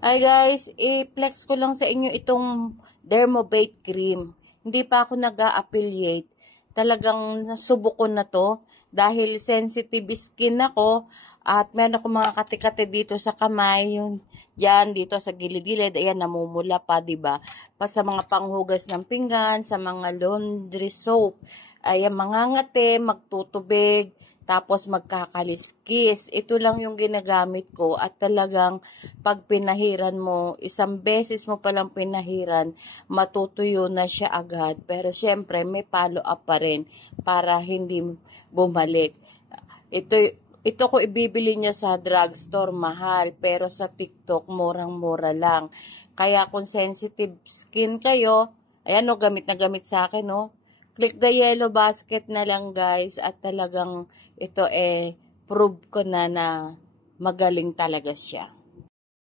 Hi guys, i-flex ko lang sa inyo itong Dermobate Cream. Hindi pa ako nag-a-affiliate. Talagang nasubok ko na to dahil sensitive skin ako at meron ako mga kati-kati dito sa kamay, yung yan dito sa gilid-gilid, ayan namumula pa, 'di ba? Pa sa mga panghugas ng pinggan, sa mga laundry soap. Ayan mangangati, magtutubig, tapos magkakaliskis. Ito lang yung ginagamit ko at talagang pag pinahiran mo, isang beses mo palang pinahiran, matutuyo na siya agad. Pero syempre, may follow up pa rin para hindi bumalik. Ito, ito ko ibibili niya sa drugstore, mahal. Pero sa TikTok, murang-mura lang. Kaya kung sensitive skin kayo, ayan o, gamit na gamit sa akin o. Click the yellow basket na lang guys. At talagang ito prove ko na magaling talaga siya.